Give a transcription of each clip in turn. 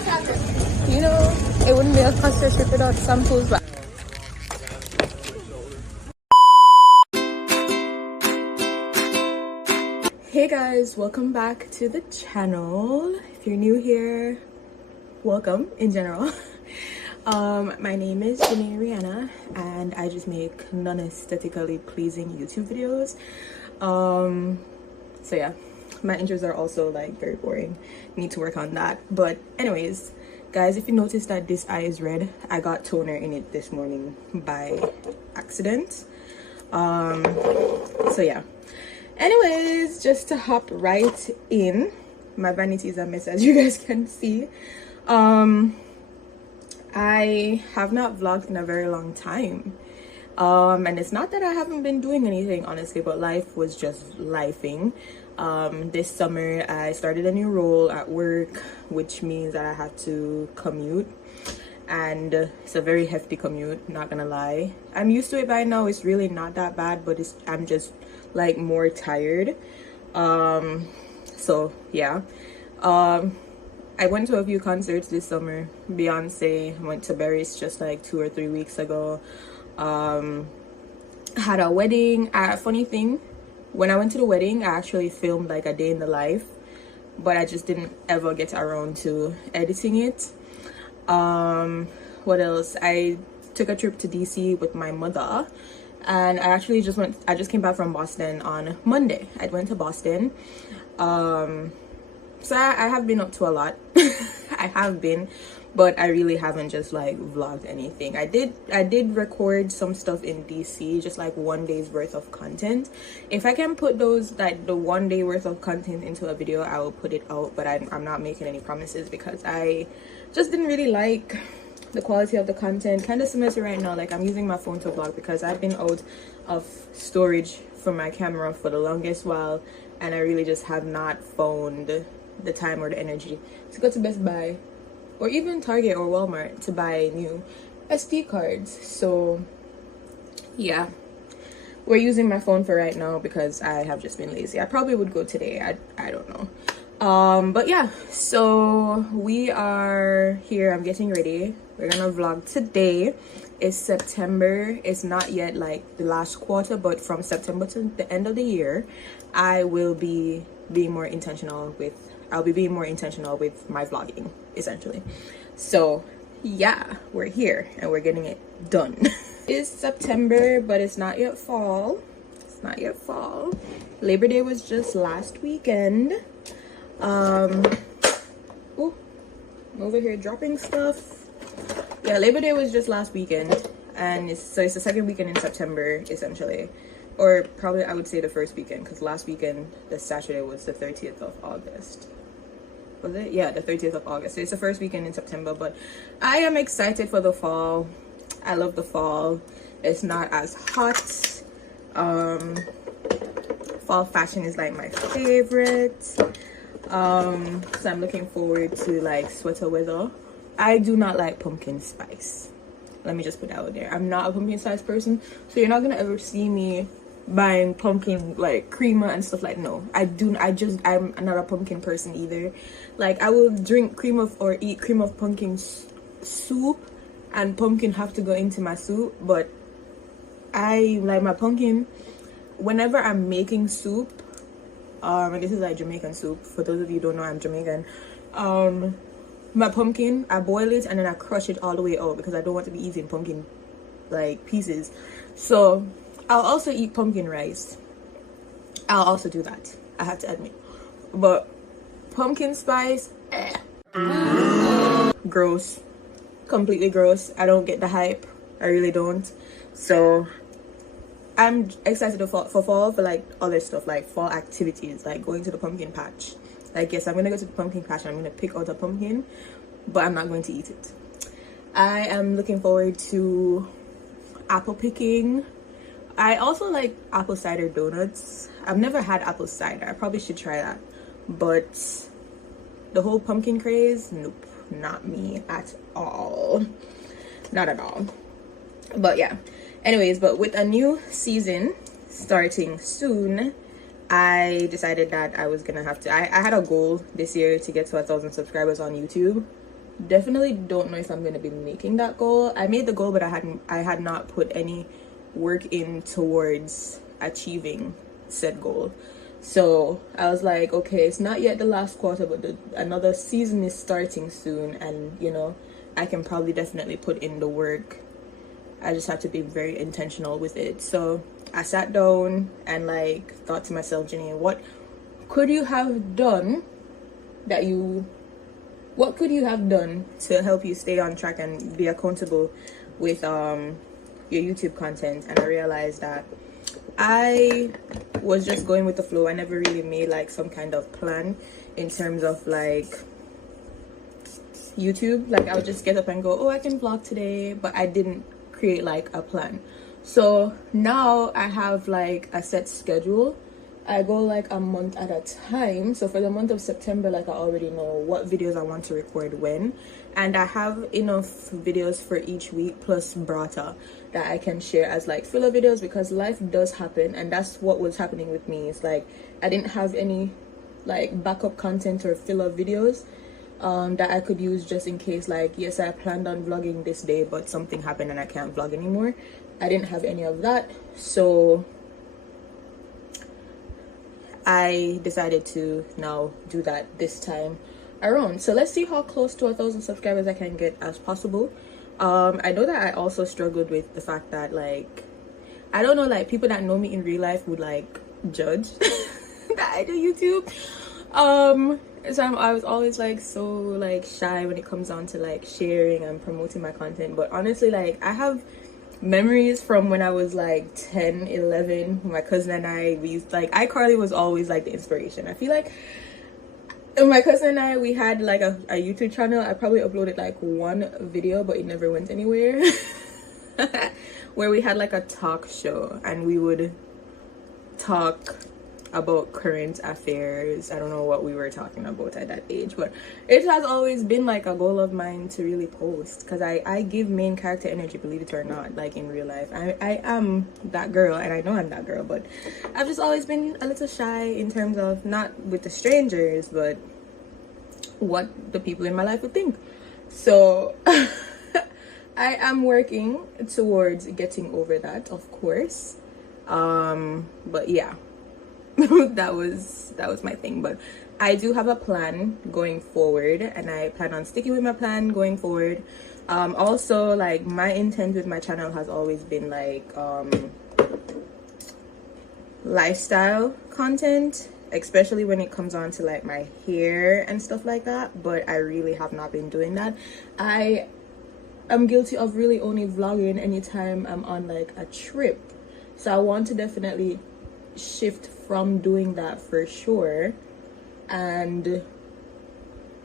You know, it wouldn't be a Costco trip without samples, but hey guys, welcome back to the channel. If you're new here, welcome in general. My name is Janae Rihanna and I just make non-aesthetically pleasing YouTube videos. So yeah, my intros are also like very boring. Need to work on that. But anyways, guys, if you notice that this eye is red, I got toner in it this morning by accident. So yeah, anyways, just to hop right in, my vanity is a mess, as you guys can see. I have not vlogged in a very long time, and it's not that I haven't been doing anything, honestly, but life was just lifing. This summer I started a new role at work, which means that I have to commute, and it's a very hefty commute, not gonna lie. I'm used to it by now. It's really not that bad, but I'm just like more tired. So yeah, I went to a few concerts this summer. Beyonce, went to Barry's just like 2 or 3 weeks ago. Had a wedding. Funny thing, when I went to the wedding, I actually filmed like a day in the life, but I just didn't ever get around to editing it. What else? I took a trip to DC with my mother, and I just came back from Boston on Monday. I went to Boston. So I have been up to a lot. I have been, but I really haven't just like vlogged anything. I did record some stuff in DC, just like 1 day's worth of content. If I can put those, like the 1 day worth of content into a video, I will put it out, but I'm not making any promises because I just didn't really like the quality of the content. Kind of similar to right now, like I'm using my phone to vlog because I've been out of storage for my camera for the longest while, and I really just have not found the time or the energy to go to Best Buy or even Target or Walmart to buy new SD cards. So yeah, we're using my phone for right now because I have just been lazy. I probably would go today. I don't know. But yeah, so we are here. I'm getting ready. We're gonna vlog today. It's September. It's not yet like the last quarter, but from September to the end of the year, I will be being more intentional with my vlogging, essentially. So yeah, we're here and we're getting it done. It's September, but it's not yet fall. It's not yet fall. Labor Day was just last weekend. Oh, I'm over here dropping stuff. Yeah, Labor Day was just last weekend, and it's the second weekend in September, essentially. Or probably I would say the first weekend, because last weekend, the Saturday, was the 30th of August. Was it? Yeah, the 30th of August. So it's the first weekend in September, but I am excited for the fall. I love the fall. It's not as hot. Fall fashion is like my favorite. So I'm looking forward to like sweater weather. I do not like pumpkin spice. Let me just put that out there. I'm not a pumpkin spice person, so you're not gonna ever see me buying pumpkin like creamer and stuff. Like, no, I'm not a pumpkin person either. Like, I will drink cream of or eat cream of pumpkin soup, and pumpkin have to go into my soup. But I like my pumpkin whenever I'm making soup. And this is like Jamaican soup, for those of you who don't know, I'm Jamaican. My pumpkin, I boil it and then I crush it all the way out because I don't want to be eating pumpkin like pieces. So I'll also eat pumpkin rice. I'll also do that, I have to admit. But pumpkin spice, gross. Completely gross. I don't get the hype. I really don't. So I'm excited for fall, for like other stuff, like fall activities, like going to the pumpkin patch. Like, yes, I'm gonna go to the pumpkin patch and I'm gonna pick out a pumpkin, but I'm not going to eat it. I am looking forward to apple picking. I also like apple cider donuts. I've never had apple cider. I probably should try that. But the whole pumpkin craze, nope, not me at all. Not at all. But yeah, anyways, but with a new season starting soon, I decided that I was gonna have to, I had a goal this year to get to 1,000 subscribers on YouTube. definitely don't know if I'm going to be making that goal. I made the goal, but I had not put any work in towards achieving said goal. So I was like, okay, it's not yet the last quarter, but another season is starting soon, and you know, I can probably definitely put in the work. I just have to be very intentional with it. So I sat down and like thought to myself, Jenny, what could you have done what could you have done to help you stay on track and be accountable with your YouTube content? And I realized that I was just going with the flow. I never really made like some kind of plan in terms of like YouTube. Like I would just get up and go, oh, I can vlog today, but I didn't create like a plan. So now I have like a set schedule. I go like a month at a time. So for the month of September, like I already know what videos I want to record when, and I have enough videos for each week plus brata that I can share as like filler videos, because life does happen, and that's what was happening with me. It's like I didn't have any like backup content or filler videos that I could use just in case. Like, yes, I planned on vlogging this day, but something happened and I can't vlog anymore. I didn't have any of that, so I decided to now do that this time around. So let's see how close to 1,000 subscribers I can get as possible. I know that I also struggled with the fact that like, I don't know, like people that know me in real life would like judge that I do YouTube. So I was always like so like shy when it comes down to like sharing and promoting my content. But honestly, like I have memories from when I was like 10, 11. My cousin and I, we used like, iCarly was always like the inspiration. I feel like my cousin and I, we had like a YouTube channel. I probably uploaded like one video, but it never went anywhere. Where we had like a talk show and we would talk about current affairs. I don't know what we were talking about at that age, but it has always been like a goal of mine to really post, because I give main character energy, believe it or not. Like in real life, I am that girl, and I know I'm that girl, but I've just always been a little shy in terms of not with the strangers, but what the people in my life would think. So I am working towards getting over that, of course. But yeah, that was my thing. But I do have a plan going forward, and I plan on sticking with my plan going forward. Also, like my intent with my channel has always been like lifestyle content, especially when it comes on to like my hair and stuff like that. But I really have not been doing that. I'm guilty of really only vlogging anytime I'm on like a trip. So I want to definitely shift from doing that for sure, and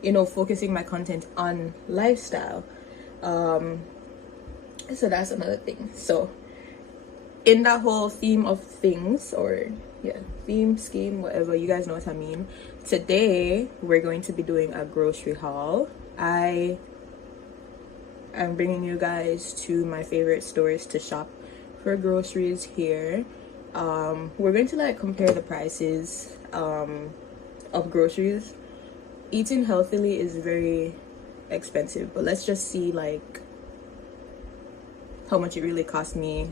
you know, focusing my content on lifestyle. So that's another thing. So in that whole theme of things, or yeah, theme, scheme, whatever, you guys know what I mean, today we're going to be doing a grocery haul. I am bringing you guys to my favorite stores to shop for groceries here. We're going to like compare the prices of groceries. Eating healthily is very expensive, but let's just see like how much it really cost me.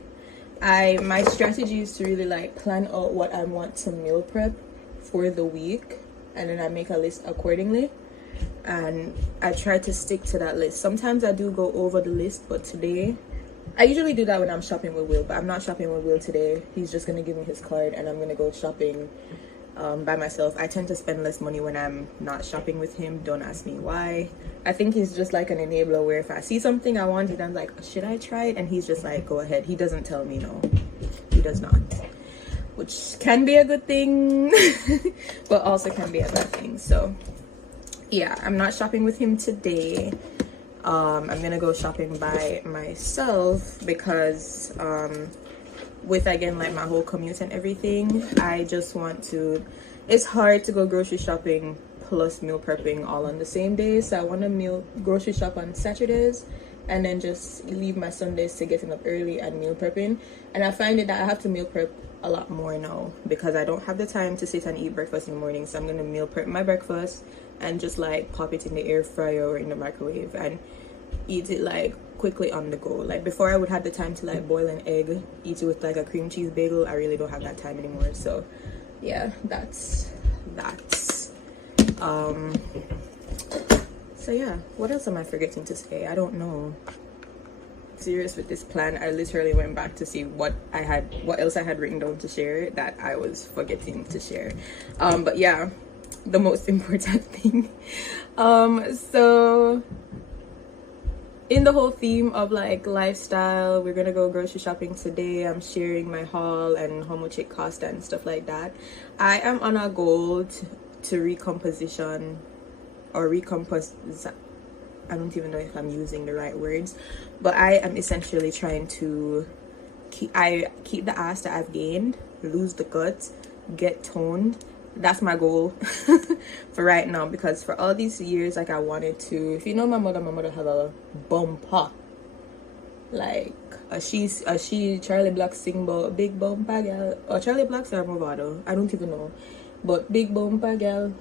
My strategy is to really like plan out what I want to meal prep for the week, and then I make a list accordingly, and I try to stick to that list. Sometimes I do go over the list, but today I usually do that when I'm shopping with Will, but I'm not shopping with Will today. He's just gonna give me his card and I'm gonna go shopping by myself. I tend to spend less money when I'm not shopping with him. Don't ask me why. I think he's just like an enabler, where if I see something I want, I'm like, should I try it? And he's just like, go ahead. He doesn't tell me no. He does not. Which can be a good thing, but also can be a bad thing. So yeah, I'm not shopping with him today. I'm gonna go shopping by myself because with again like my whole commute and everything, I just want to, it's hard to go grocery shopping plus meal prepping all on the same day. So I want to grocery shop on Saturdays and then just leave my Sundays to getting up early and meal prepping. And I find it that I have to meal prep a lot more now because I don't have the time to sit and eat breakfast in the morning. So I'm gonna meal prep my breakfast and just like pop it in the air fryer or in the microwave and eat it like quickly on the go. Like before I would have the time to like boil an egg, eat it with like a cream cheese bagel. I really don't have that time anymore. So yeah, that's so yeah, what else am I forgetting to say? I don't know. Serious with this plan, I literally went back to see what else I had written down to share that I was forgetting to share. But yeah, the most important thing, so in the whole theme of like lifestyle, we're gonna go grocery shopping today. I'm sharing my haul and how much it cost and stuff like that. I am on a goal to recomposition or recompose. I don't even know if I'm using the right words, but I am essentially trying to keep the ass that I've gained, lose the guts, get toned. That's my goal for right now, because for all these years, like I wanted to, if you know my mother have a bumper, like she Charlie Black sing about big bumper girl, or Charlie Black or Movado, I don't even know, but big bumper girl,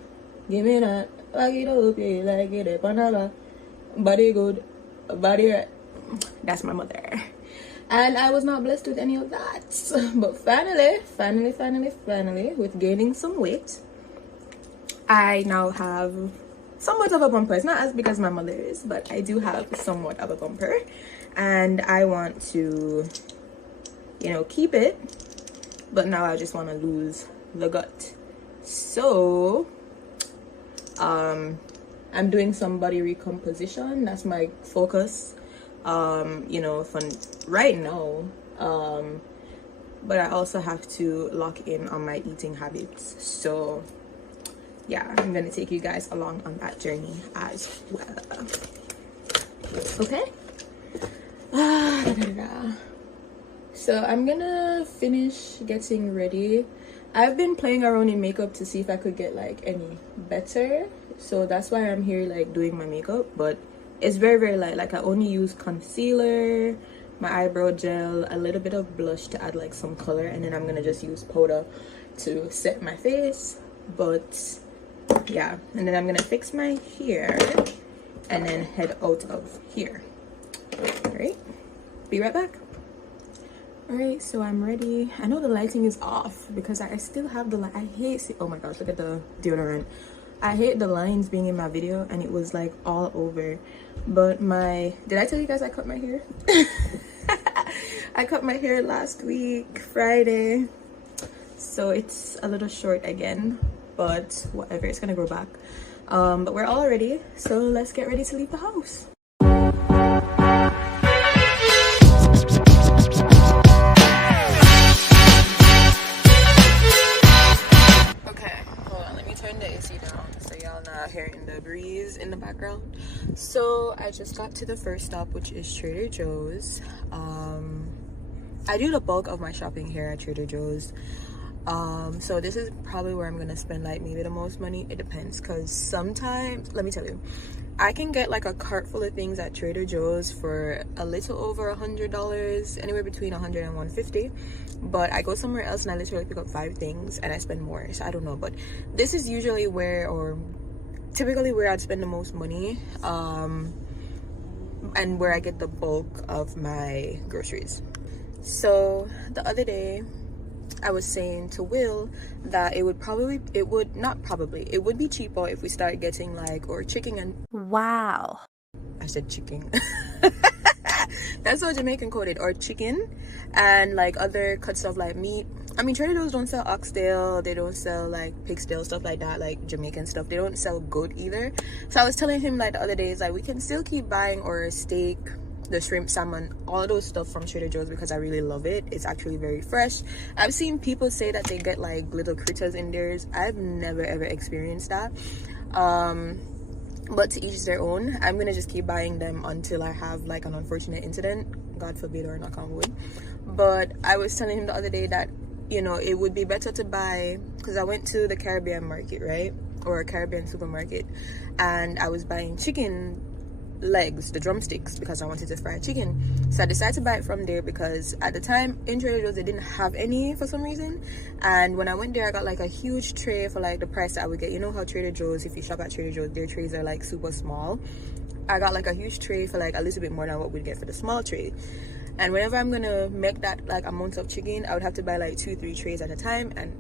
give me that, like it up, yeah, like it up, another. Body good, body right. That's my mother, and I was not blessed with any of that. But finally, with gaining some weight, I now have somewhat of a bumper. It's not as big as my mother is, but I do have somewhat of a bumper, and I want to, keep it. But now I just want to lose the gut. So, I'm doing some body recomposition. That's my focus, for right now. But I also have to lock in on my eating habits. So yeah, I'm gonna take you guys along on that journey as well. Okay. So I'm gonna finish getting ready. I've been playing around in makeup to see if I could get like any better. So that's why I'm here like doing my makeup, but it's very, very light. Like I only use concealer, my eyebrow gel, a little bit of blush to add like some color, and then I'm gonna just use powder to set my face. But yeah, and then I'm gonna fix my hair and then head out of here. All right, be right back. All right, so I'm ready. I know the lighting is off because I still have the light. I hate oh my gosh, look at the deodorant. I hate the lines being in my video, and it was like all over. But did I tell you guys I cut my hair? I cut my hair last week, Friday. So it's a little short again, but whatever, it's gonna grow back. But we're all ready, so let's get ready to leave the house. Turn the AC down so y'all not hearing the breeze in the background. So I just got to the first stop, which is Trader Joe's. I do the bulk of my shopping here at Trader Joe's. So this is probably where I'm gonna spend like maybe the most money. It depends, because sometimes, let me tell you, I can get like a cart full of things at Trader Joe's for a little over $100, anywhere between $100 and $150. But I go somewhere else and I literally pick up 5 things and I spend more. So I don't know, but this is usually typically where I'd spend the most money, and where I get the bulk of my groceries. So the other day, I was saying to Will that it would be cheaper if we start getting like, or chicken and, wow, I said chicken. That's so Jamaican coded, or chicken and like other cuts of like meat. I mean, Trader Joe's don't sell oxtail, they don't sell like pigtail, stuff like that, like Jamaican stuff. They don't sell goat either. So I was telling him like the other day, like we can still keep buying our steak, the shrimp, salmon, all of those stuff from Trader Joe's, because I really love it. It's actually very fresh. I've seen people say that they get like little critters in theirs. I've never ever experienced that. But to each their own. I'm gonna just keep buying them until I have like an unfortunate incident, God forbid, or knock on wood. But I was telling him the other day that, it would be better to buy, because I went to the Caribbean market, right, or a Caribbean supermarket, and I was buying chicken legs, the drumsticks, because I wanted to fry chicken. So I decided to buy it from there because at the time in Trader Joe's they didn't have any for some reason. And when I went there, I got like a huge tray for like the price that I would get. You know how Trader Joe's, if you shop at Trader Joe's, their trays are like super small. I got like a huge tray for like a little bit more than what we'd get for the small tray. And whenever I'm gonna make that like amount of chicken, I would have to buy like 2-3 trays at a time, and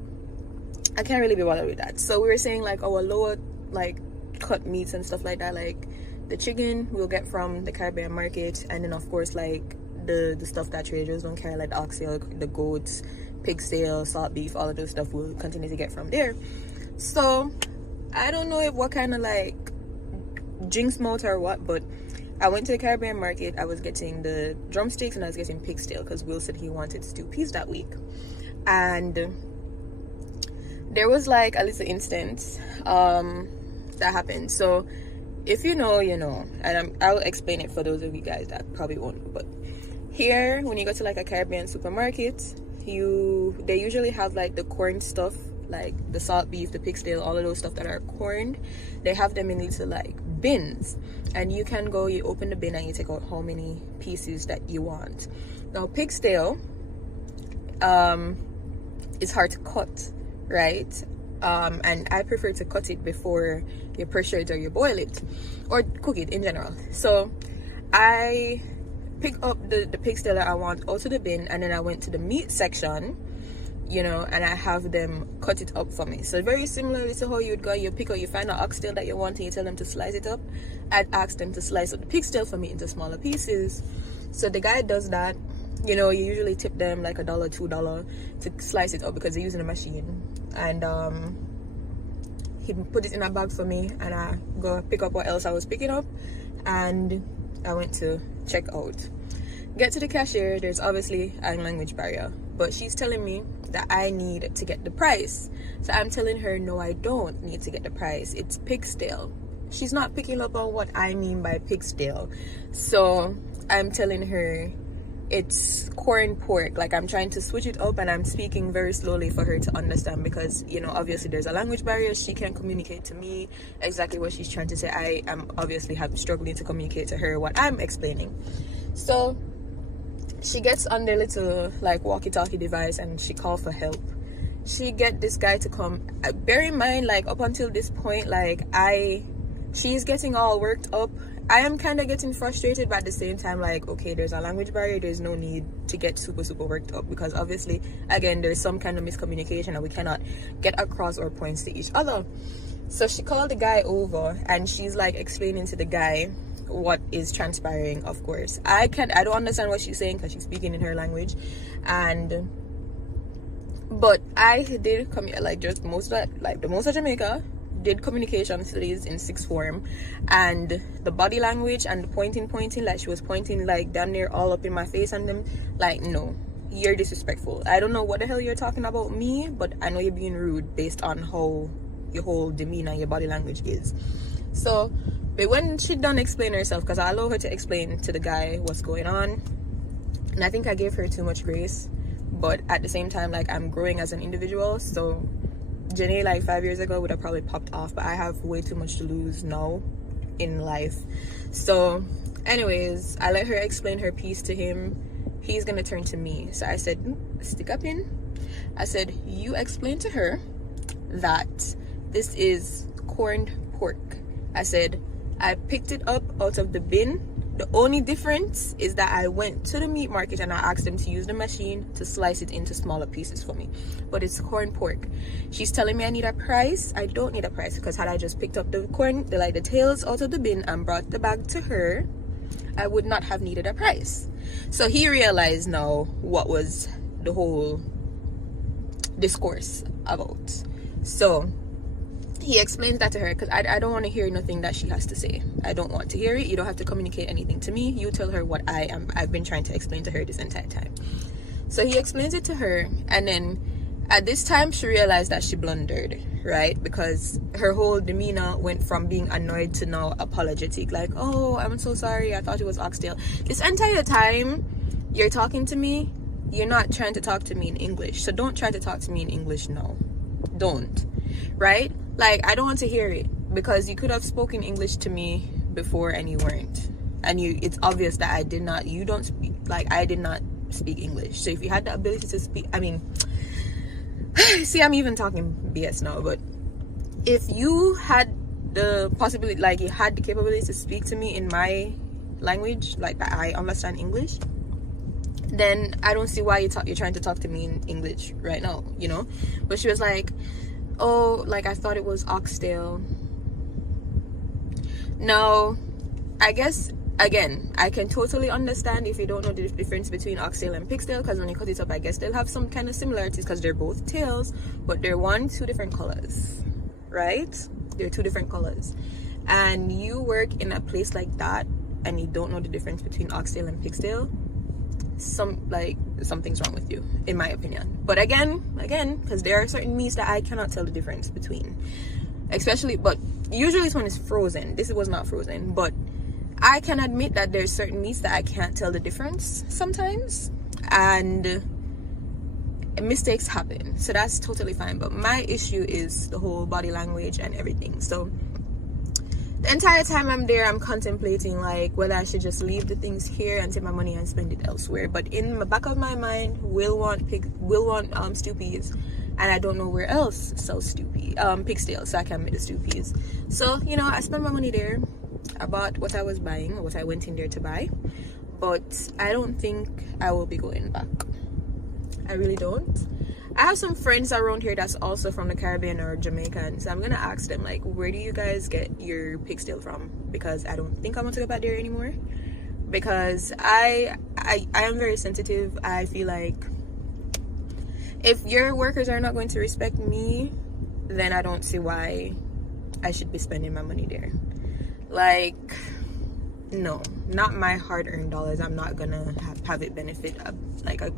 I can't really be bothered with that. So we were saying like our lower like cut meats and stuff like that, like the chicken we'll get from the Caribbean market, and then of course like the stuff that Trader Joe's don't carry, like the oxtail, the goats, pig tail, salt beef, all of those stuff we'll continue to get from there. So I don't know if what kind of like jinx mouth or what, but I went to the Caribbean market. I was getting the drumsticks and I was getting pig tail because Will said he wanted stew peas that week. And there was like a little instance that happened. So if you know, you know, and I'll explain it for those of you guys that probably won't. But here, when you go to like a Caribbean supermarket, they usually have like the corned stuff, like the salt beef, the pig tail, all of those stuff that are corned. They have them in little like bins, and you can go, you open the bin and you take out how many pieces that you want. Now pig tail is hard to cut, right? And I prefer to cut it before you pressure it or you boil it or cook it in general. So I pick up the pig tail that I want out of the bin, and then I went to the meat section, you know, and I have them cut it up for me. So very similarly to how you would go, you find an oxtail that you want and you tell them to slice it up. I'd ask them to slice up the pig tail for me into smaller pieces. So the guy does that. You know, you usually tip them like $1, $2 to slice it up because they're using a machine. And he put it in a bag for me, and I go pick up what else I was picking up, and I went to check out. Get to the cashier, there's obviously a language barrier, but she's telling me that I need to get the price. So I'm telling her, no, I don't need to get the price. It's pig tail. She's not picking up on what I mean by pig tail. So I'm telling her it's corn pork. Like, I'm trying to switch it up, and I'm speaking very slowly for her to understand, because, you know, obviously there's a language barrier. She can't communicate to me exactly what she's trying to say. I am obviously struggling to communicate to her what I'm explaining. So she gets on their little like walkie-talkie device and she calls for help. She get this guy to come. Bear in mind, like, up until this point, like, she's getting all worked up. I am kind of getting frustrated, but at the same time, like, okay, there's a language barrier. There's no need to get super worked up, because obviously, again, there's some kind of miscommunication and we cannot get across our points to each other. So she called the guy over and she's like explaining to the guy what is transpiring. Of course, I don't understand what she's saying because she's speaking in her language, but I did come like just most of Jamaica did communication studies in sixth form, and the body language and the pointing, like she was pointing like damn near all up in my face, and them like, no, you're disrespectful. I don't know what the hell you're talking about me, but I know you're being rude based on how your whole demeanor, your body language is. So, but when she done explain herself, because I allow her to explain to the guy what's going on, and I think I gave her too much grace, but at the same time, like, I'm growing as an individual. So Janae like 5 years ago would have probably popped off, but I have way too much to lose now in life. So anyways, I let her explain her piece to him. He's gonna turn to me. So I said, stick up in. I said, you explain to her that this is corned pork. I said, I picked it up out of the bin. The only difference is that I went to the meat market and I asked them to use the machine to slice it into smaller pieces for me. But it's corn pork. She's telling me I need a price. I don't need a price, because had I just picked up the corn, the tails out of the bin and brought the bag to her, I would not have needed a price. So he realized now what was the whole discourse about. So he explains that to her, because I don't want to hear nothing that she has to say. I don't want to hear it. You don't have to communicate anything to me. You tell her what I've been trying to explain to her this entire time. So he explains it to her, and then at this time she realized that she blundered, right? Because her whole demeanor went from being annoyed to now apologetic, like, oh, I'm so sorry, I thought it was oxtail. This entire time you're talking to me, you're not trying to talk to me in English. So don't try to talk to me in English now. Don't. Right? Like, I don't want to hear it, because you could have spoken English to me before and you weren't. and it's obvious that I did not speak English. So if you had the ability to speak, I mean, see, I'm even talking BS now, but if you had the possibility, like you had the capability to speak to me in my language, like that I understand English, then I don't see why you're trying to talk to me in English right now, you know. But she was like, oh, like I thought it was oxtail. No, I guess again, I can totally understand if you don't know the difference between oxtail and pigtail, because when you cut it up, I guess they'll have some kind of similarities because they're both tails, but they're two different colors, right? They're two different colors. And you work in a place like that and you don't know the difference between oxtail and pigtail, something's wrong with you, in my opinion. But again, because there are certain meats that I cannot tell the difference between, especially, but usually this one is frozen. This was not frozen, but I can admit that there's certain meats that I can't tell the difference sometimes, and mistakes happen, so that's totally fine. But my issue is the whole body language and everything. So the entire time I'm there, I'm contemplating like whether I should just leave the things here and take my money and spend it elsewhere. But in the back of my mind, will want stew peas, and I don't know where else sells stew peas, pigtail, so I can make the stew peas. So, you know, I spent my money there. I bought what I was buying, or what I went in there to buy, but I don't think I will be going back. I really don't. I have some friends around here that's also from the Caribbean or Jamaican, so I'm gonna ask them like, where do you guys get your pigtail from? Because I don't think I want to go back there anymore, because I am very sensitive. I feel like if your workers are not going to respect me, then I don't see why I should be spending my money there. Like, no, not my hard-earned dollars. I'm not gonna have it benefit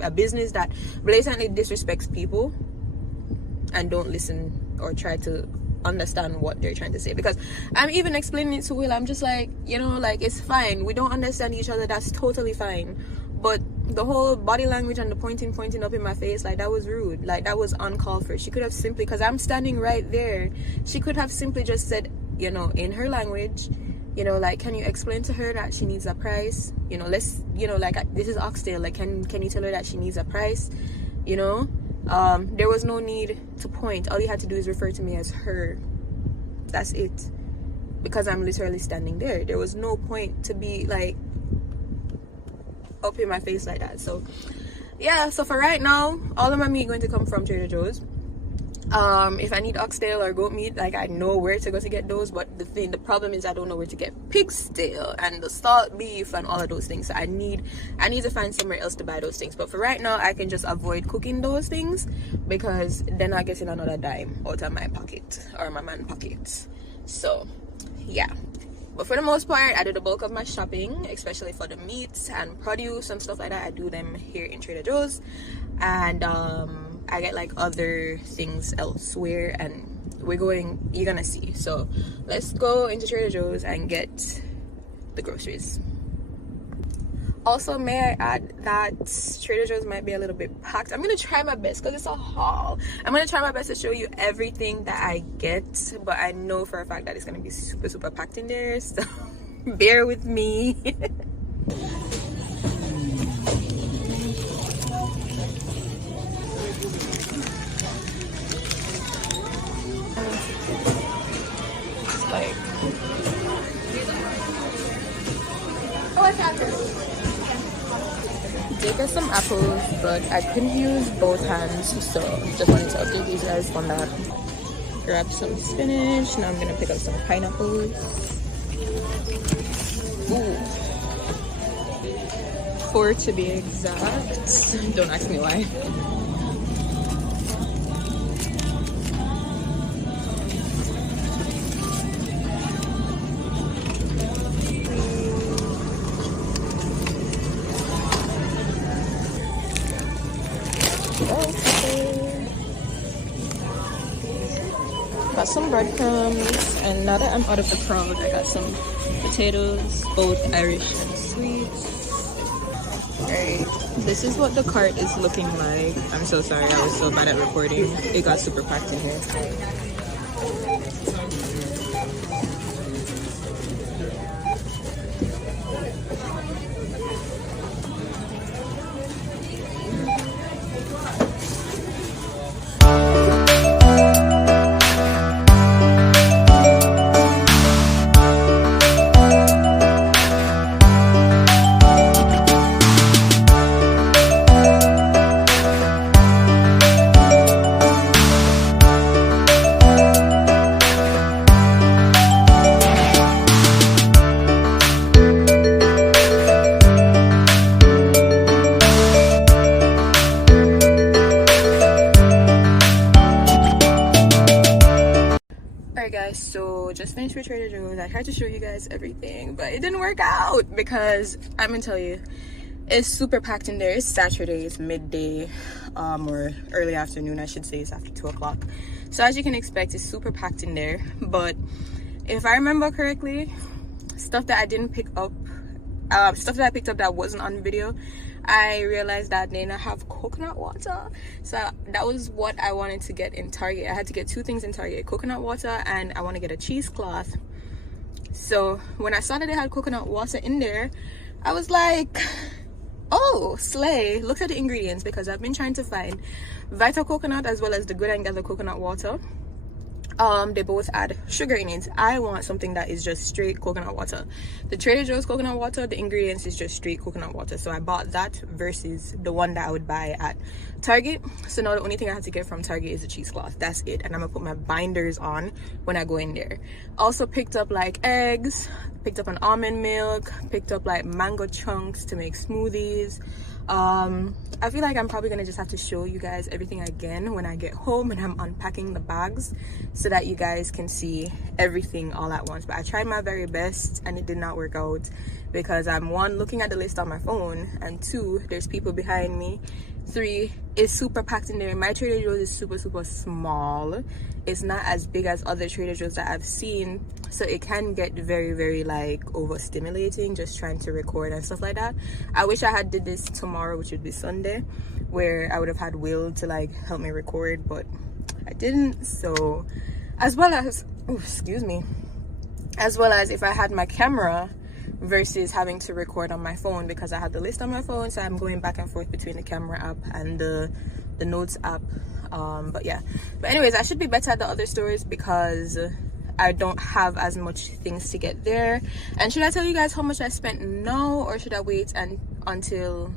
a business that blatantly disrespects people and don't listen or try to understand what they're trying to say. Because I'm even explaining it to Will. I'm just like, you know, like, it's fine, we don't understand each other, that's totally fine. But the whole body language and the pointing up in my face, like, that was rude. Like, that was uncalled for. She could have simply, because I'm standing right there, she could have simply just said, you know, in her language, you know, like, can you explain to her that she needs a price? You know, let's, you know, like, this is oxtail. Like, can you tell her that she needs a price? You know, there was no need to point. All you had to do is refer to me as her. That's it. Because I'm literally standing there. There was no point to be, like, up in my face like that. So, yeah. So, for right now, all of my meat going to come from Trader Joe's. If I need oxtail or goat meat, like, I know where to go to get those, but the problem is I don't know where to get pig's tail and the salt beef and all of those things. So I need to find somewhere else to buy those things. But for right now, I can just avoid cooking those things, because then I get in another dime out of my pocket or my man pockets. So yeah, but for the most part, I do the bulk of my shopping, especially for the meats and produce and stuff like that. I do them here in Trader Joe's, and I get like other things elsewhere, and you're gonna see. So let's go into Trader Joe's and get the groceries. Also, may I add that Trader Joe's might be a little bit packed. I'm gonna try my best, because it's a haul. I'm gonna try my best to show you everything that I get, but I know for a fact that it's gonna be super packed in there, so bear with me. Like, oh, I found this. Did get some apples, but I couldn't use both hands, so just wanted to update you guys on that. Grab some spinach. Now I'm gonna pick up some pineapples. Ooh, 4 to be exact. Don't ask me why. Got some breadcrumbs, and now that I'm out of the crowd, I got some potatoes, both Irish and sweet. Alright, this is what the cart is looking like. I'm so sorry, I was so bad at recording. It got super packed in here. Alright guys, so just finished with Trader Joe's. I tried to show you guys everything, but it didn't work out because I'm gonna tell you, it's super packed in there. It's Saturday, it's midday, or early afternoon, I should say. It's after 2 o'clock. So as you can expect, it's super packed in there. But if I remember correctly, stuff that I didn't pick up, stuff that I picked up that wasn't on video, I realized that they not have coconut water. So that was what I wanted to get in Target. I had to get 2 things in Target, coconut water, and I want to get a cheesecloth. So when I saw that they had coconut water in there, I was like, oh, slay. Looked at the ingredients because I've been trying to find Vita coconut as well as the Good and Gather coconut water. They both add sugar in it. I want something that is just straight coconut water. The Trader Joe's coconut water, the ingredients is just straight coconut water. So I bought that versus the one that I would buy at Target. So now the only thing I have to get from Target is a cheesecloth. That's it. And I'm gonna put my binders on when I go in there. Also picked up like eggs, picked up an almond milk, picked up like mango chunks to make smoothies. I feel like I'm probably gonna just have to show you guys everything again when I get home and I'm unpacking the bags so that you guys can see everything all at once. But I tried my very best and it did not work out because I'm 1, looking at the list on my phone, and 2, there's people behind me. 3, it's super packed in there. My Trader Joe's is super small. It's not as big as other Trader Joe's that I've seen, so it can get very like overstimulating just trying to record and stuff like that. I wish I had did this tomorrow, which would be Sunday, where I would have had Will to like help me record, but I didn't. So as well as, oh, excuse me, as well as if I had my camera versus having to record on my phone, because I have the list on my phone, so I'm going back and forth between the camera app and the notes app. But yeah, but anyways, I should be better at the other stores because I don't have as much things to get there. And should I tell you guys how much I spent now, or should I wait until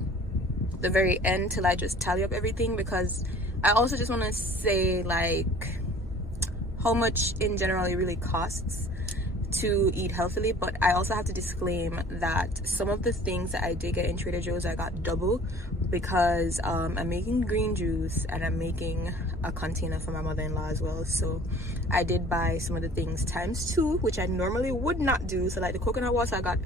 the very end till I just tally up everything? Because I also just want to say like how much in general it really costs to eat healthily. But I also have to disclaim that some of the things that I did get in Trader Joe's I got double, because I'm making green juice and I'm making a container for my mother-in-law as well. So I did buy some of the things ×2, which I normally would not do. So like the coconut water, I got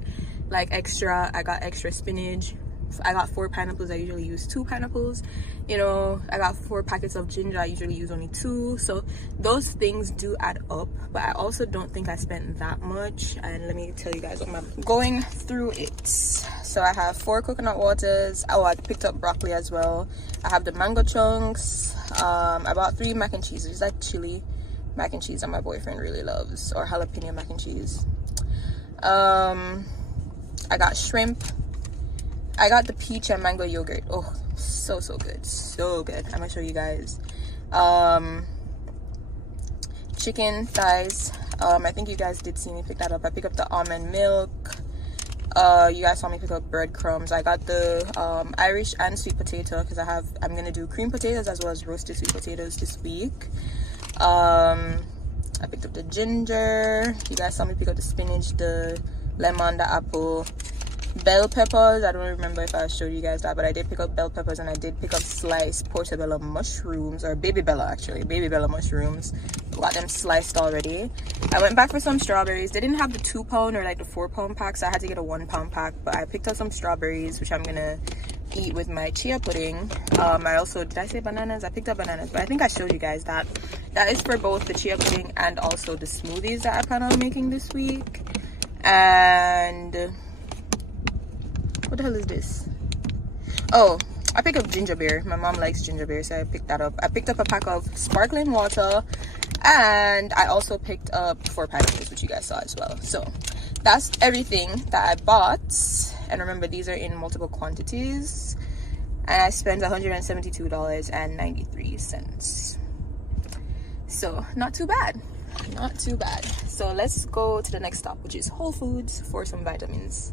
like extra, I got extra spinach, I got 4 pineapples, I usually use 2 pineapples, you know, I got 4 packets of ginger, I usually use only 2. So those things do add up, but I also don't think I spent that much. And let me tell you guys what I'm going through it. So I have 4 coconut waters. Oh, I picked up broccoli as well. I have the mango chunks. I bought 3 mac and cheese. It's like chili mac and cheese that my boyfriend really loves, or jalapeno mac and cheese. I got shrimp. I got the peach and mango yogurt. Oh, so good, so good. I'm gonna show you guys. Chicken thighs. I think you guys did see me pick that up. I picked up the almond milk. You guys saw me pick up breadcrumbs. I got the Irish and sweet potato because I'm gonna do cream potatoes as well as roasted sweet potatoes this week. I picked up the ginger. You guys saw me pick up the spinach, the lemon, the apple. Bell peppers, I don't remember if I showed you guys that, but I did pick up bell peppers, and I did pick up sliced portobello mushrooms, or baby bella actually, baby bella mushrooms. Got them sliced already. I went back for some strawberries. They didn't have the 2-pound or like the 4-pound pack, so I had to get a 1-pound pack, but I picked up some strawberries, which I'm gonna eat with my chia pudding. I also, did I say bananas? I picked up bananas, but I think I showed you guys that. That is for both the chia pudding and also the smoothies that I plan on making this week. And what the hell is this? Oh, I picked up ginger beer. My mom likes ginger beer, so I picked that up. I picked up a pack of sparkling water, and I also picked up 4 pineapples, which you guys saw as well. So that's everything that I bought. And remember, these are in multiple quantities, and I spent $172.93. So not too bad, not too bad. So let's go to the next stop, which is Whole Foods, for some vitamins.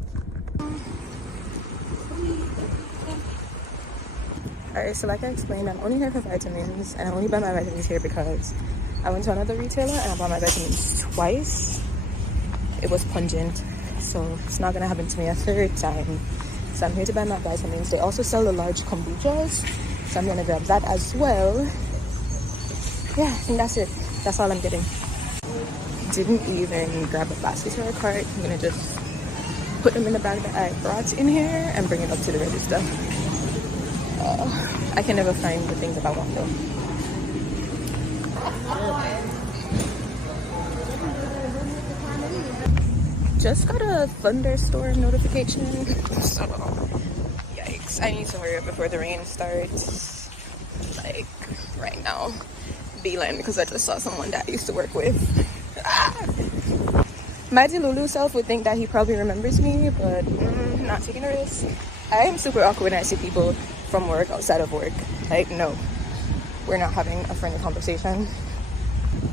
Alright, so like I explained, I'm only here for vitamins, and I only buy my vitamins here because I went to another retailer and I bought my vitamins twice. It was pungent, so it's not gonna happen to me a 3rd time. So I'm here to buy my vitamins. They also sell the large kombuchas, so I'm gonna grab that as well. Yeah, I think that's it. That's all I'm getting. Didn't even grab a basket or a cart. I'm gonna just put them in the bag that I brought in here and bring it up to the register. I can never find the things that I want though. Just got a thunderstorm notification, so yikes. I need to hurry up before the rain starts, like right now. Beeline, because I just saw someone that I used to work with. My Delulu self would think that he probably remembers me, but not taking a risk. I am super awkward when I see people from work outside of work. Like, no, we're not having a friendly conversation.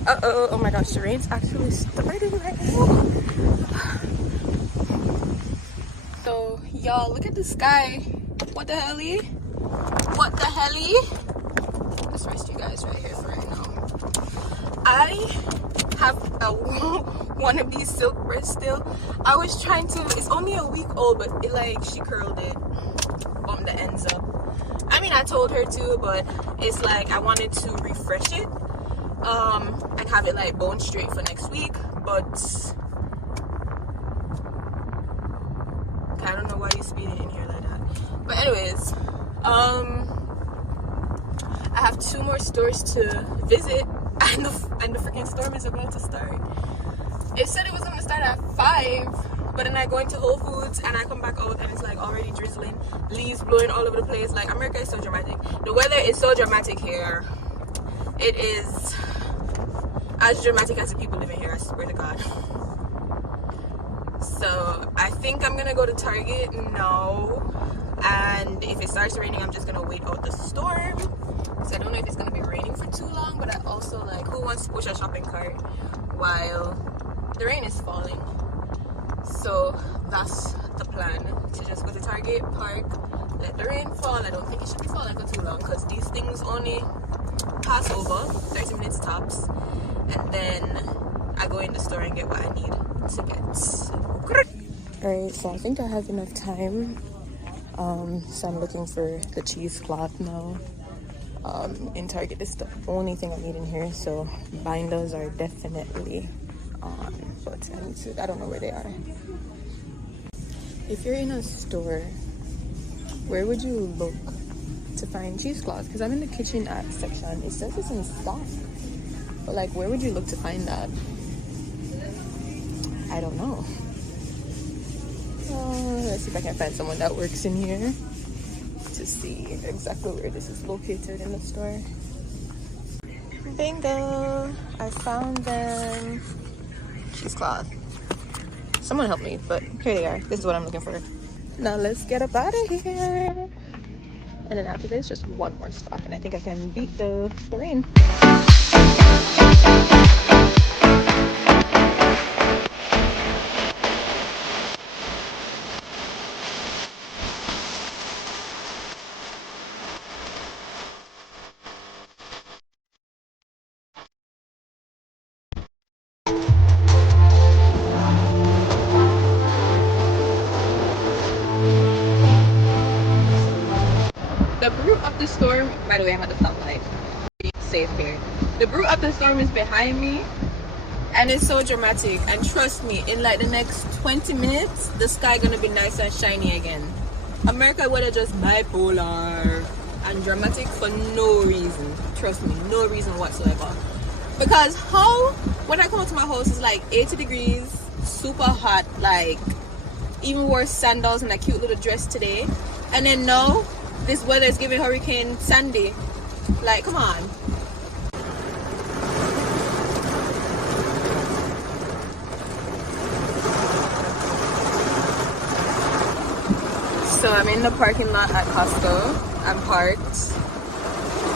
Oh my gosh, the rain's actually starting right now. So y'all, look at the sky. What the helly? What the helly? Let's rest you guys right here for right now. I have one of these silk breasts still. I was trying to, it's only a week old, but it, like, she curled it on the ends up. I mean, I told her to, but it's like I wanted to refresh it and have it like bone straight for next week, but I don't know why you speeding in here like that. But anyways, I have 2 more stores to visit, and the freaking storm is about to start. It said it was gonna start at 5, but then I go into Whole Foods and I come back out and it's like already drizzling, leaves blowing all over the place. Like, America is so dramatic. The weather is so dramatic here. It is as dramatic as the people living here, I swear to God. So I think I'm gonna go to Target now, and if it starts raining, I'm just gonna wait out the storm. So I don't know if it's gonna be raining for too long, but I also, like, who wants to push a shopping cart while the rain is falling? So that's the plan, to just go to Target, park, let the rain fall. I don't think it should be falling for too long because these things only pass over 30 minutes tops, and then I go in the store and get what I need to get. Alright, so I think I have enough time. So I'm looking for the cheesecloth now. In Target, this is the only thing I need in here, so binders are definitely on, but I don't know where they are. If you're in a store, where would you look to find cheesecloth? Because I'm in the kitchen section. It says it's in stock, but like, where would you look to find that? I don't know. Let's see if I can find someone that works in here to see exactly where this is located in the store. Bingo! I found them. Cheesecloth. Someone help me, but here they are. This is what I'm looking for. Now let's get up out of here. And then after this, just one more stop, and I think I can beat the rain. The brute of the storm, by the way, I'm at the stoplight. Be safe here. The brute of the storm is behind me, and it's so dramatic. And trust me, in like the next 20 minutes, the sky gonna be nice and shiny again. America weather just bipolar and dramatic for no reason. Trust me, no reason whatsoever. Because when I come out to my house, it's like 80 degrees, super hot, like even wore sandals and a cute little dress today. And then now, this weather is giving Hurricane Sandy. Like, come on. So I'm in the parking lot at Costco. I'm parked.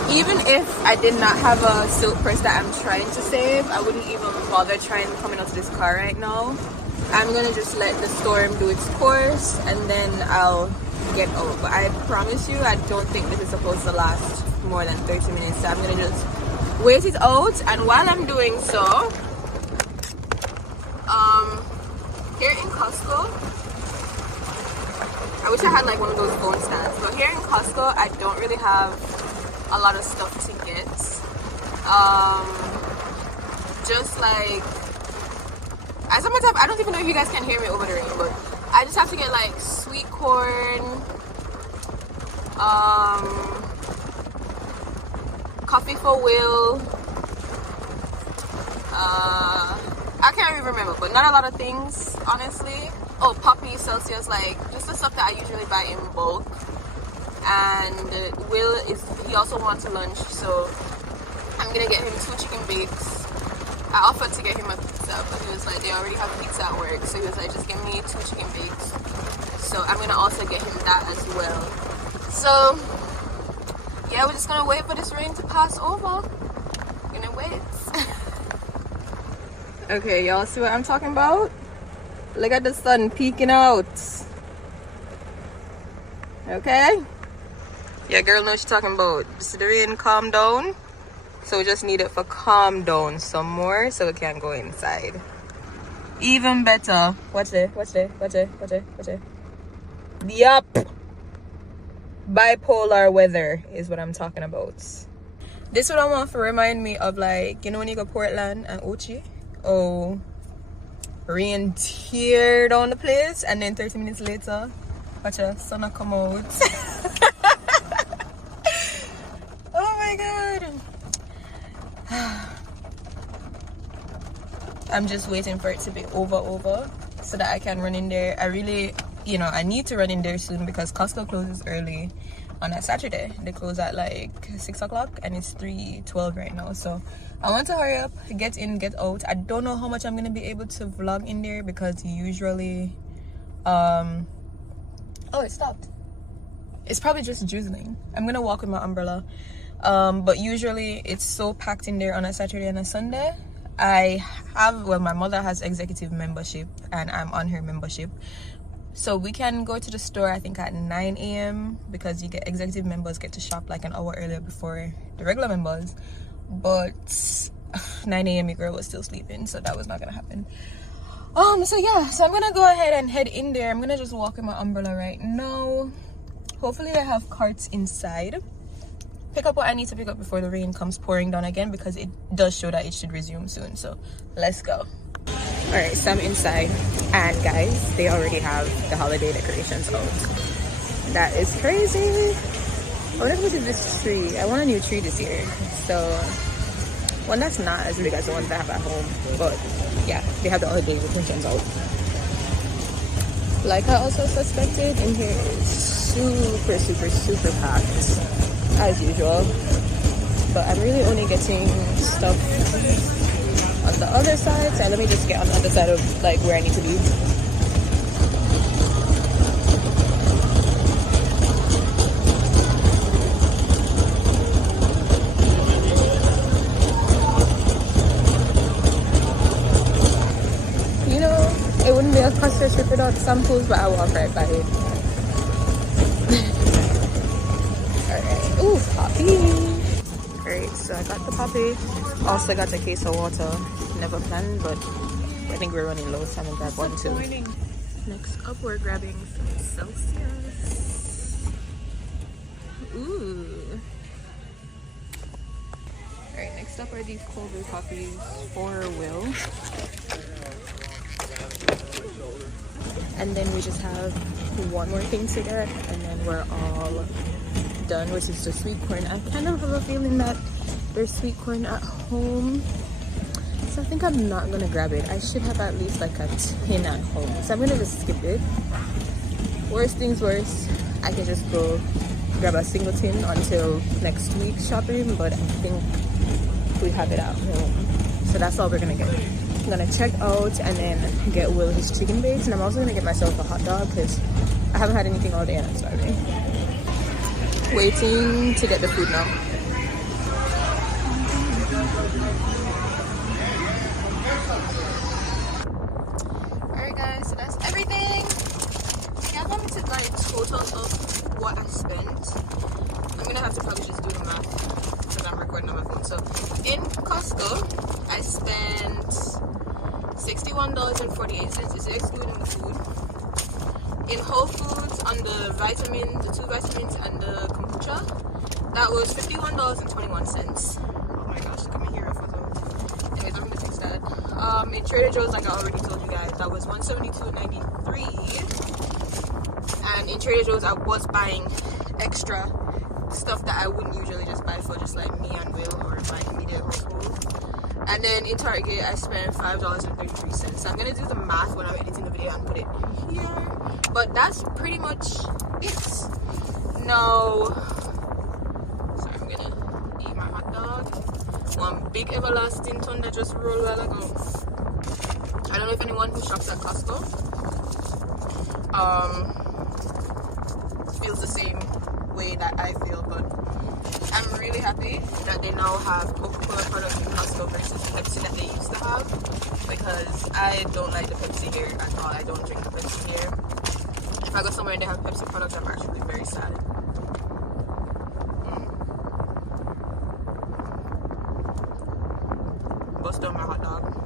Even if I did not have a silk purse that I'm trying to save, I wouldn't even bother coming out to this car right now. I'm gonna just let the storm do its course, and then I'll get out. But I promise you, I don't think this is supposed to last more than 30 minutes, so I'm gonna just wait it out. And while I'm doing so, here in Costco, I wish I had like one of those phone stands, but here in Costco I don't really have a lot of stuff to get. just like, as I'm I don't even know if you guys can hear me over the rain, but I just have to get like sweet corn, coffee for Will. I can't even remember, but not a lot of things, honestly. Oh, Poppy, Celsius, like just the stuff that I usually buy in bulk. And Will he also wants a lunch, so I'm gonna get him 2 chicken bakes. I offered to get him a pizza, but he was like, they already have pizza at work, so he was like, just give me 2 chicken bakes. So I'm gonna also get him that as well. So yeah, we're just gonna wait for this rain to pass over. Gonna wait. Okay, y'all see what I'm talking about? Look at the sun peeking out. Okay? Yeah, girl knows what she's talking about. Just the rain calm down. So we just need it for calm down some more so we can go inside. Even better. Watch it. Yup. Bipolar weather is what I'm talking about. This what I want to remind me of, like, you know when you go Portland and Ochi? Oh, rain tear down the place, and then 30 minutes later, watch the sun come out. Oh my god. I'm just waiting for it to be over so that I can run in there. I really, you know, I need to run in there soon because Costco closes early on a Saturday. They close at like 6 o'clock and it's 3:12 right now, so I want to hurry up, get in, get out. I don't know how much I'm gonna be able to vlog in there because usually oh, it stopped. It's probably just drizzling. I'm gonna walk with my umbrella, but usually it's so packed in there on a Saturday and a Sunday. My mother has executive membership and I'm on her membership, so we can go to the store I think at 9 a.m. because you get executive members get to shop like an hour earlier before the regular members. But 9 a.m. your girl was still sleeping, so that was not gonna happen. So yeah, so I'm gonna go ahead and head in there. I'm gonna just walk with my umbrella right now. Hopefully they have carts inside. Pick up what I need to pick up before the rain comes pouring down again, because it does show that it should resume soon. So let's go. All right, so I'm inside, and guys, they already have the holiday decorations out. That is crazy. I wonder if this tree. I want a new tree this year. So one that's not as big as the ones that I have at home, but yeah, they have the holiday decorations out. Like I also suspected, in here is super packed as usual, but I'm really only getting stuff on the other side. So let me just get on the other side of like where I need to be. You know, it wouldn't be a Costco trip without samples, but I walk right by it. Alright, ooh, poppy. Alright, so I got the poppy. Also got a case of water. Never planned, but I think we're running low, so I'm gonna grab one too. Next up, we're grabbing some Celsius. Ooh. Alright, next up are these cold brew coffees for Will. And then we just have one more thing to get, and then we're all done, which is the sweet corn. I kind of have a feeling that there's sweet corn at home, so I think I'm not gonna grab it. I should have at least like a tin at home, so I'm gonna just skip it. Worst things worst, I can just go grab a single tin until next week's shopping, but I think we have it at home, so that's all we're gonna get. I'm gonna check out and then get Will his chicken bakes, and I'm also gonna get myself a hot dog because I haven't had anything all day and I'm starving. Waiting to get the food now. Alright guys, so that's everything. You guys want me to like total up what I spent? I'm gonna have to probably just do the math because I'm recording on my phone. So in Costco, I spent $61.48. Is excluding the food. In Whole Foods, on the vitamins, the 2 vitamins and the kombucha, that was $51.21. Oh my gosh, look at my hair. Anyways, I'm gonna take In Trader Joe's, like I already told you guys, that was $172.93. And in Trader Joe's, I was buying extra stuff that I wouldn't usually just buy for just like me and Will or my immediate household. And then in Target, I spent $5.33. So I'm gonna do the math when I'm editing the video and put it here. But that's pretty much it. Now, sorry, I'm gonna eat my hot dog. One big everlasting ton that just rolled a while ago. I don't know if anyone who shops at Costco feels the same way that I feel, but I'm really happy that they now have Coca-Cola products in Costco versus Pepsi that they used to have, because I don't like the Pepsi here at all. I don't drink the Pepsi here. If I go somewhere and they have Pepsi products, I'm actually very sad. Bust down my hot dog.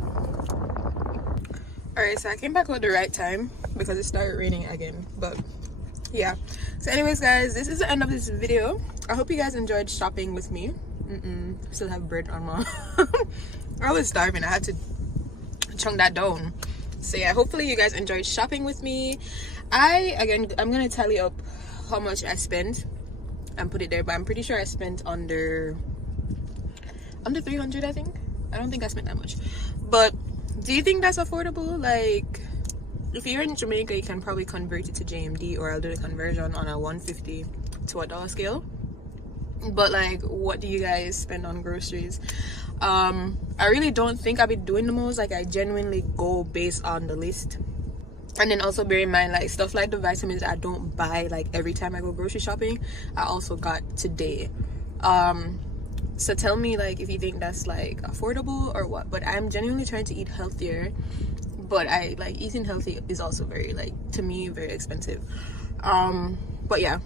Alright, so I came back at the right time because it started raining again, but yeah. So anyways guys, this is the end of this video. I hope you guys enjoyed shopping with me. Still have bread on my I was starving. I had to chunk that down. So yeah, hopefully you guys enjoyed shopping with me. I'm gonna tally up how much I spent and put it there, but I'm pretty sure I spent under 300. I think I don't think I spent that much. But do you think that's affordable? Like, if you're in Jamaica, you can probably convert it to JMD, or I'll do the conversion on a 150 to a dollar scale. But like, what do you guys spend on groceries? I really don't think I'll be doing the most. Like, I genuinely go based on the list. And then also bear in mind, like, stuff like the vitamins I don't buy like every time I go grocery shopping, I also got today. So tell me, like, if you think that's like affordable or what. But I'm genuinely trying to eat healthier, but I like eating healthy is also very, like, to me, very expensive. But yeah,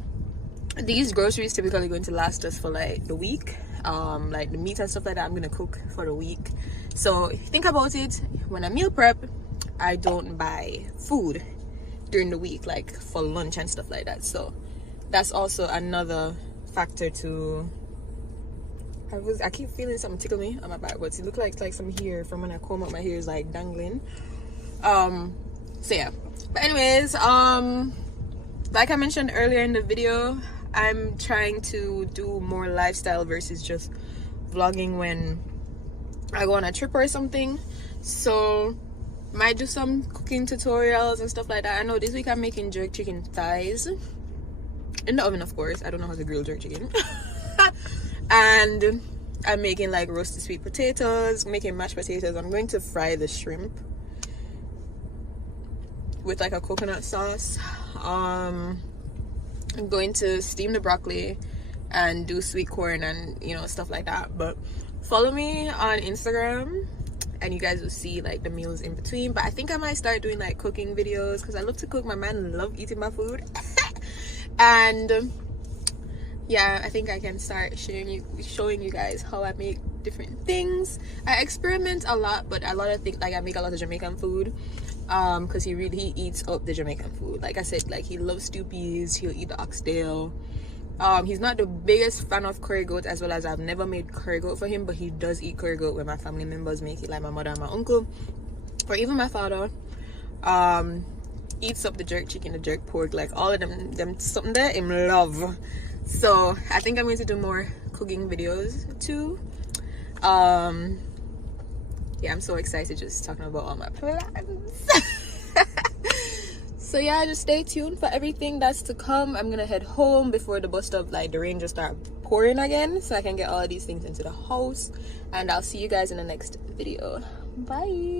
these groceries typically going to last us for like the week. Like the meat and stuff like that, I'm gonna cook for the week. So if you think about it, when I meal prep, I don't buy food during the week, like for lunch and stuff like that. So that's also another factor to. I keep feeling something tickle me on my back, but it look like some hair from when I comb up my hair is like dangling. So yeah, but anyways, like I mentioned earlier in the video, I'm trying to do more lifestyle versus just vlogging when I go on a trip or something. So might do some cooking tutorials and stuff like that. I know this week I'm making jerk chicken thighs in the oven, of course. I don't know how to grill jerk chicken. And I'm making like roasted sweet potatoes, making mashed potatoes. I'm going to fry the shrimp with like a coconut sauce. I'm going to steam the broccoli and do sweet corn and, you know, stuff like that. But follow me on Instagram and you guys will see like the meals in between. But I think I might start doing like cooking videos because I love to cook. My man love eating my food. And yeah, I think I can start showing you guys how I make different things. I experiment a lot, but a lot of things, like I make a lot of Jamaican food, because he eats up the Jamaican food. Like I said, like he loves stew peas, he'll eat the oxtail. He's not the biggest fan of curry goat, as well as I've never made curry goat for him, but he does eat curry goat when my family members make it, like my mother and my uncle, or even my father. Eats up the jerk chicken, the jerk pork, like all of them something there in love. So I think I'm going to do more cooking videos too. Yeah, I'm so excited just talking about all my plans. So yeah, just stay tuned for everything that's to come. I'm gonna head home before the bus stop, like the rain just start pouring again, so I can get all of these things into the house. And I'll see you guys in the next video. Bye.